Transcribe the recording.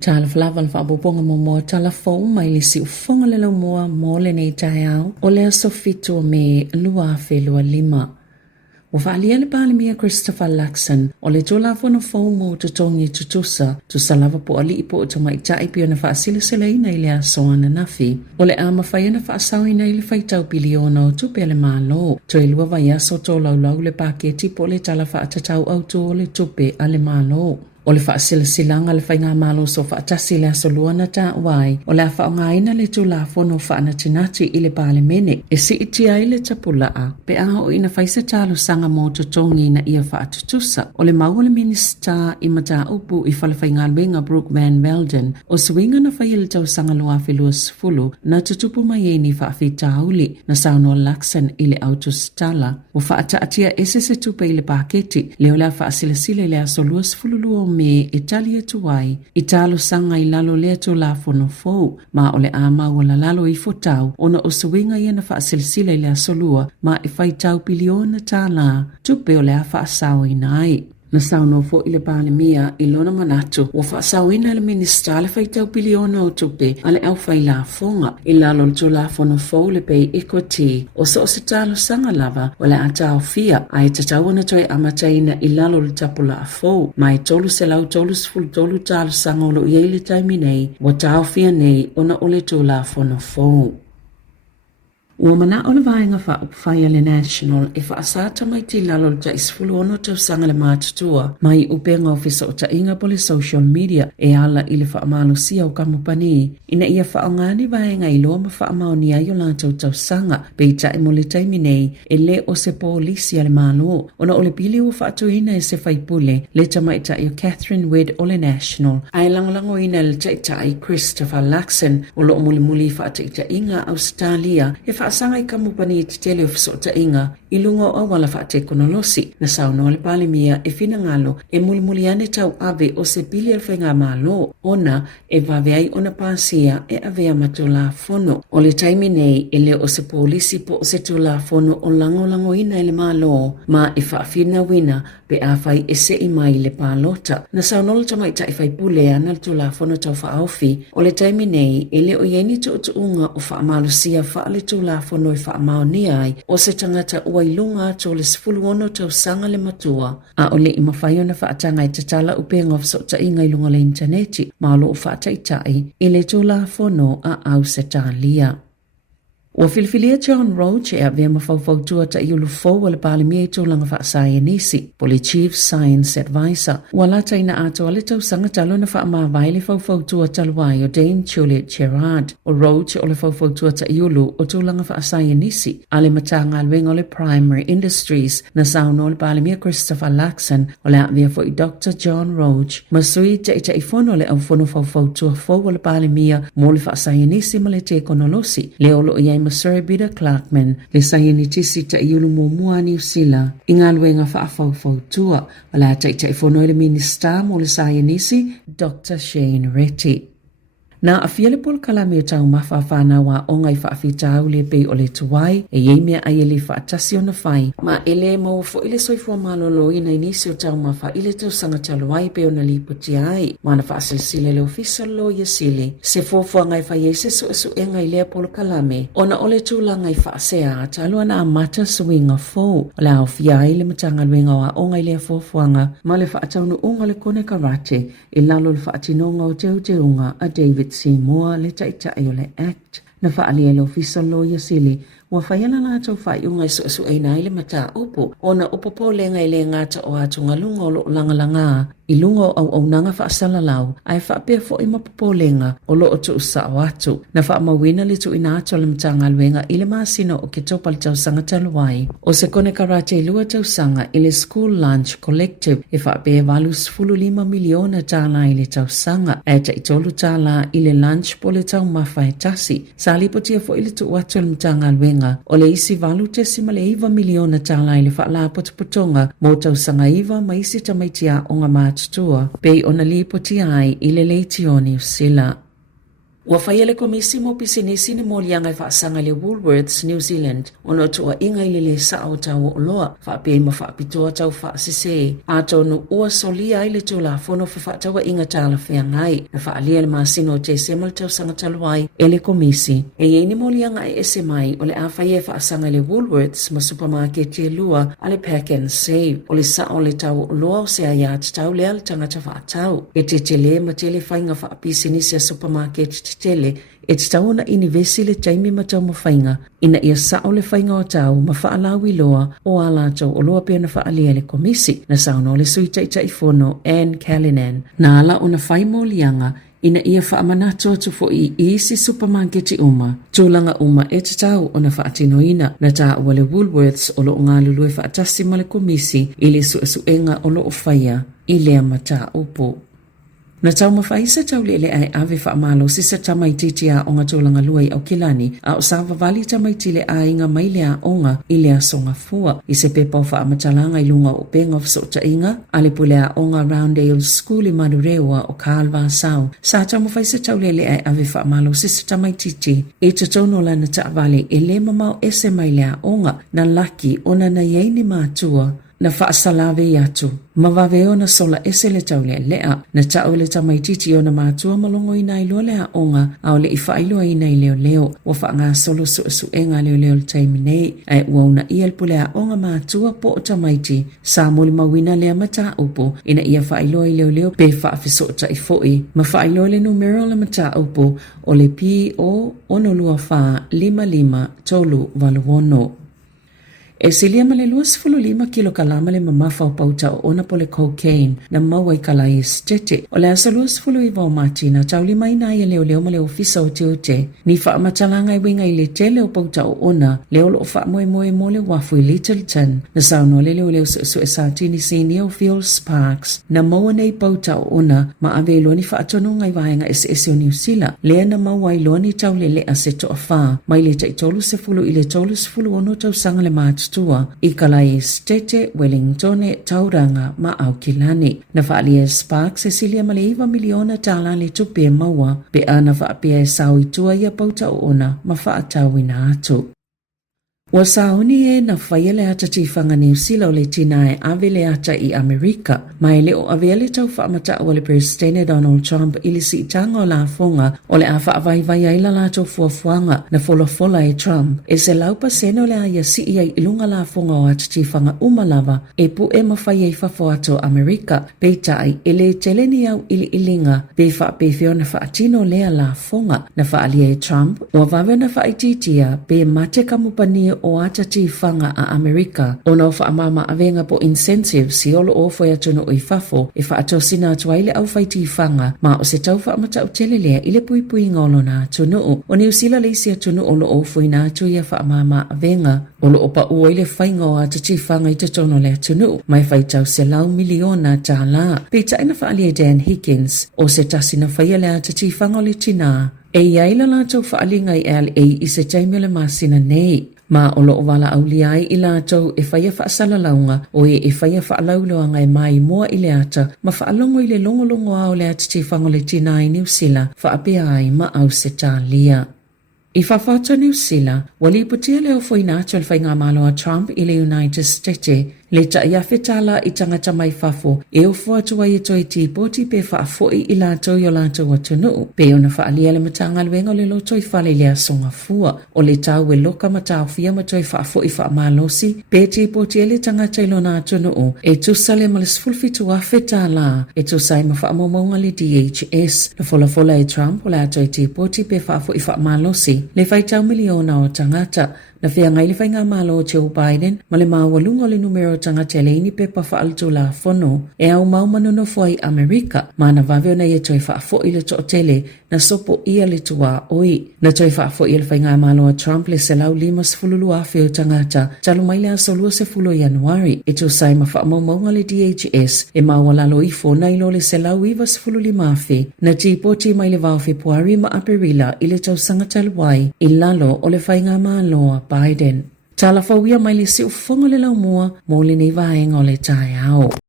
Tala flavan fa bobonga mo tala fo mai le si ufonga le lau moa mo le nei tai au o le aso fitu me lua fe lua lima. Wa faalia le pale mia Christopher Laxon o le tola fono fo mo tutongi tutusa tu salava po ali ipo to mai tai pio na faasile sele ina ile aso ana nafi. O le ama fai na faasau ina ile faitau biliona o tupe le malo. To ilua vai aso to lau le pake tipo le tala faatatau au to le tupe ale malo. O le faasilasilanga le whainga malo so faatasi le aso luana ta wai o le whaongaina le tula fono whaanatinati i le pale mene e si iti ai le tapulaa pe aha o ina whaisa talo sanga mo tutongi na ia faatutusa o le mau le minista i mata upu i whalawhainga luenga Brookman Meldon o suinga na whaia le tau sanga luafi luas fulu na tutupu mai e ni faafita hauli na Sāmoa Laxon i le autos Tala o faataatia ese se tupe i le paketi leo la faasilasile le aso luas fulu luo me Italia tuai italo sanga i lalo le to la fono fo ma ole ama wala lalo i fotau ona o suinga ia na faasilsile le asolua ma e faitau biliona tala tupe ole a faasau inai na sauno fo ile pale mia ilona manatu wa faasau ina le ministra le faitau biliona o tupe ale au faila fonga ilalo le to la fono fo le pei equity o so se talo sanga lava wala ata ofia ai tatau na toi amataina ilalo le tapula fo mai tolu se lau tolu sful tolu talo sanga lo ye le taiminei wa ta ofia nei ona ole to la fono fo. Ua mana o le vaenga whaia le National e whaasata mai ti lalo ta isfulu ono tau sanga le mātutua mai upenga ofisa o ta inga po le social media e ala i le whaamalo sia o kamupani ina ia whaongani vaenga i loa ma whaamao ni aio lātou tau sanga pe i tae mo le taiminei e le o se polisi ale malo ona o le pili ua whaatuina e se whaipule le tamaita i o Catherine Wedd o le National ai langolango ina le tae Christopher Laxon o lo muli whaataita inga Australia e sanga i kamupani te tele ofisota inga i lungo o wala whaate konolosi na sauno le pale mia e fina ngalo e mulimuli ane tau ave o se pili al whenga malo ona e vaveai ona pasia e avea matula fono o le taimi nei e le o se polisi po o se tula fono o lango ina ele malo ma e whaafina wina pe a fai e se i mai le palota na sauno le tamaita e fai pule ana le tula fono tau whaaofi o le taimi nei e le o yeni to unga o whaamalo sia wha le tula fono i whaamao ni ai o se tangata ua ilunga to le sifulu ono tau sanga le matua a o le ima whaio na whaatanga i te tala upenga of sota inga ilunga le interneti ma lo o whaataitai i le tula fono a au se talia. Ua filifilia John Roach e avea mawhauwhautua ta iulu fau le pale mia i tōlanga whaasaya nisi, po le Chief Science Advisor. Ua lata ina ato ale tau sanga talo na whaamawai le whauwhautua taluai o Dame Juliet Gerard. O Roach o le whauwhautua ta iulu o tōlanga whaasaya nisi, ale matanga alwenga o le Primary Industries na sauno le pale mia Christopher Laxon o le avea fo i Dr. John Roach. Masui te ita i fono le au fono whauwhautua fau o le pale mia mo le whaasaya nisi ma le te konolosi. Le olo i Masuri Bida Clarkman, le sayanitisi ta iulu mua New Zealand, inga luenga whaafau-fautua, wala ta ifono le minista mo le sayanisi, Dr. Shane Retty. Na afia le pol kalame o tau mawhawhana wa o ngai whaafita au le pei o le tuwai e yeimea ai le whaatasi o na whai. Ma ele mau fo ile soifua malolo ina inisi o tau mawha ile tau sanga taluai pe o na liputi ai. Ma na whaasilsile le ofisa lo ia sili. Se fofua ngai whai se su e ngai lea pol kalame. O na ole tula ngai whaasea talua na amata suinga fo. O la ofia ai le matanga luenga wa o ngai lea fofuanga. Ma le whaataunu unga le kone karate. E lalo le whaatinonga o teunga a David Sāmoa le taitai o le Act na whaalia le ofisa loia sili ua whaiana ngā tau whai unga i su eina i le mata upo o na upopo le ngai le ngāta o atunga lunga o lo langalanga i lunga au nanga whaasala lau ai whaapea fo i mapopo lenga o lo o tu usa o atu na whaamawina le tu ina ato le matanga luenga i le maasino o ke topa le tau sanga taluai o se kone karate lua tau sanga i le School Lunch Collective e whaapea valus 15 miliona tala i le tau sanga e ta i tolu tala i le lunch po le tau mawhai tasi sa lipotia fo i le tu atu le matanga luenga o le isi valu te sima le 1 miliona tala i le whaala potopotonga mo tau sanga iwa ma isi tamaitia o ngā mātutua pei ona lipotia ai i le leiti o New Zealand. Ua whaiele komisi mo pisinisi ni molianga whaasanga le Woolworths, New Zealand, ono tua inga ile sa o tau o loa, whaape ma whaapitoa tau whaasise, a tonu ua solia ile tula fono whaatawa inga tala whea ngai, na whaalia le maasino te semal tau sanga taluai, ele komisi. E ni molianga e ese mai, o le a whaie whaasanga le Woolworths, ma supermarket e lua, ale pack and save, o le sa o le tau o loa o se ayat tau le al tangata whaatau. E te tele ma tele whainga whaapisinisi a supermarket tele e te tauna inivesi le taimi matau mawhainga ina ia sao le whainga o tau ma whaalawi loa o ala tau o loa pia na whaalia le komisi na sauno le suita ita ifono Anne Callanan na ala o na whaimo lianga ina ia whaamanato atu fo i isi supermarketi uma. Tūlanga uma e te tau o na whaatinoina na tā ua le Woolworths o lo ngā lulue whaatasi ma le komisi i le suenga o lo o whaia i lea mata upo. Na tau mawhaisa tau lele ai ave whaamalo sisa tamaititia o ngā tūlanga luai au kilani a o sāwa vali tamaitile a inga mailea onga i lea songa fua i se pepa o whaamatalanga i lunga o penga o sota inga a le pulea onga Roundale School i Manurewa o Kalva Sau. Sa tau mawhaisa tau lele ai ave whaamalo sisa tamaititi e te tono la na ta vali e le mamau ese mailea onga na laki ona na yeini mātua na whaasalave atu. Mawave o na sola ese le tau lea na tau le tamaititi o na mātua malongo i nai lua lea onga au le i whailua i nai leo leo wa wha ngā solo suenga leo leo le taiminei ai uauna i elpulea onga mātua po o tamaiti sa muli mawina lea mata upo ina ia whailua i leo leo pe whaafisota i foi ma whailua le numero le mata upo o le pi o ono lua wha 55 tolu waluono. E silia ma le 25 kilo kalama le mamafa o pauta o ona po le cocaine na maua i kalai estete. O le asa 25 o mati na tauli mai na ia leo leo ma le ofisa o te ote. Ni wha amatalanga i winga i le tele o pauta o ona leo lo wha moe moe mo le wafu i Littleton. Na sauno le leo leo su e satini senior Phil Sparks na maua nei pauta o ona ma ave lo ni wha atonu ngai vahenga ese o New Zealand. Lea na maua i lo ni taule le ase to a wha mai le taitolu se fulu i le tolu se fulu ono tau sanga le matu tua i kalai estete Wellington e tauranga ma au kilani. Na whaalia Sparks e silia ma le 1 miliona tala le tupe e maua pe ana whaapia e sau i tua ia pauta o ona ma whaatau ina atu. Wa sauni e na whaiele ata tifanga New Zealand o le tina e avele ata i Amerika. Mai le o avele tau whaamata o le Presidente Donald Trump ili si itanga o la fonga o le a whaavai aila lato fuafuanga na fola e Trump. E se laupa seno le aia si ia ilunga la fonga o ata tifanga umalava e pu e mawhai e whafuato Amerika. Peitai e le teleni au ili ilinga pe whaapefeo na whaatino lea la fonga na whaalia e Trump. Ua vave na whaititia pe mate kamupani o ata tifanga a Amerika. Ona o whaamama avenga po incentives si olo o fwea tono o i fafo e whaatosina atuaile au whai tifanga ma o se tau whaamata utelelea ile pui ngolo na tono. O New Zealand leisia tono olo o fwoi na atu ia whaamama avenga. Olo opa ua ile whainga o ata tifanga i tono lea tono. Mai whai tau se lau miliona tala. Peita ina whaalia Dan Higgins o se tasina whaiele ata tifanga o le tina. E iaila la tau whaalinga i LA i se taimele masina nei. Ma o loo wala au liai i lātou e whaia whaasala launga o e whaia whaalauloa ngai mai moa i le ata ma whaalongo i le longolongo au le ata te whango le tina i New Zealand whaapea ai ma au se tālia. I whawhata New Zealand, wali putia leo fwoi nātua le whainga malo a Trump i le United States le ta ia fetala i tangata mai fafo e o fuatua i toi ti poti pe whaafoi i lātou i o lātou atunu. Pe o na whaalia le matanga luenga le lo toi whale lea songa fua o le tau e loka matau fia ma toi whaafoi whaamalosi pe ti poti e le tangata i lo na atunu e tusale ma le sfulfitu a fetala e tusai ma whaamomonga le DHS na fola e Trump o le atoi ti poti pe whaafoi whaamalosi le whaitau miliona o tangata na whea ngai le whainga malo o Joe Biden ma le mawalunga le numero tangata le ini pepa whaaltu la fono e au maumanono fwai Amerika ma na vaveo na ia toi whaafo i le tootele na sopo ia le tua oi. Na toi whaafo i le whainga malo a Trump le se lau 5 awheo tangata talu mai le aso 2 Januari e tu sai ma whaamaumaunga le DHS e mawalalo i fona ilo le se lau 25 awhi na tipoti mai le vau Februari ma Aperila i le tau sangata wai i lalo o le whainga malo Biden. Tala fawia mai le si ufonga le lau mua mo le nei vaenga o le tai ao.